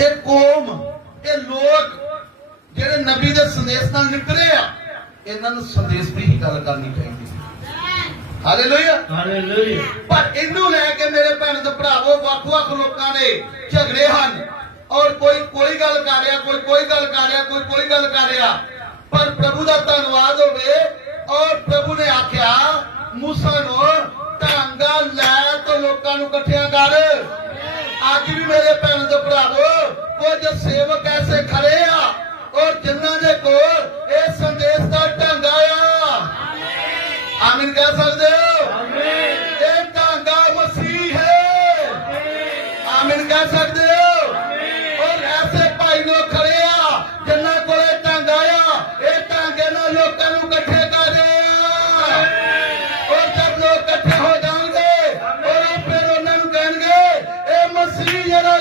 ਇਹ ਕੌਮ ਇਹ ਲੋਕ ਜਿਹੜੇ ਨਬੀ ਦੇ ਸੰਦੇਸ਼ ਨਾਲ ਨਿਕਲੇ ਆ ਇਹਨਾਂ ਨੂੰ ਸੰਦੇਸ਼ ਦੀ ਹੀ ਗੱਲ ਕਰਨੀ ਚਾਹੀਦੀ ਹਾਲੇਲੂਇਆ ਹਾਲੇਲੂਇਆ ਪਰ ਇਹਨੂੰ ਲੈ ਕੇ ਮੇਰੇ ਭੈਣ ਤੇ ਭਰਾਵੋ ਵੱਖ-ਵੱਖ ਲੋਕਾਂ ਦੇ ਝਗੜੇ ਹਨ। ਔਰ ਕੋਈ ਕੋਈ ਗੱਲ ਕਰ ਰਿਹਾ ਕੋਈ ਕੋਈ ਗੱਲ ਕਰ ਰਿਹਾ ਕੋਈ ਕੋਈ ਗੱਲ ਕਰ ਰਿਹਾ। ਪਰ ਪ੍ਰਭੂ ਦਾ ਧੰਨਵਾਦ ਹੋਵੇ ਔਰ ਪ੍ਰਭੂ ਨੇ ਆਖਿਆ ਮੂਸਾ ਨੂੰ ਟਾਂਗਾ ਲੈ ਤੇ ਲੋਕਾਂ ਨੂੰ ਇਕੱਠਿਆਂ ਕਰ। ਅੱਜ ਵੀ ਮੇਰੇ ਭੈਣ ਕੈਸੇ ਖੜੇ ਆ ਔਰ ਜਿਨ੍ਹਾਂ ਦੇ ਕੋਲ ਇਹ ਸੰਦੇਸ਼ ਦਾ ਢੰਗ ਆਇਆ। ਆਮੀਨ ਕਹਿ ਸਕਦੇ ਹੋ? ਆਮੀਨ। ਇਹ ਢੰਗਾ ਮਸੀਹ ਹੈ। ਆਮੀਨ ਕਹਿ ਸਕਦੇ ਹੋ? ਔਰ ਐਸੇ ਭਾਈ ਨੂੰ ਖੜੇ ਆ ਜਿਨ੍ਹਾਂ ਕੋਲ ਇਹ ਢੰਗ ਆਇਆ। ਇਹ ਢੰਗੇ ਨਾਲ ਲੋਕਾਂ ਨੂੰ ਇਕੱਠੇ ਕਰ ਰਿਹਾ ਔਰ ਜਦ ਲੋਕ ਇਕੱਠੇ ਹੋ ਜਾਣਗੇ ਔਰ ਫਿਰ ਉਹਨਾਂ ਨੂੰ ਕਹਿਣਗੇ ਇਹ ਮਸੀਹ ਜਿਹੜਾ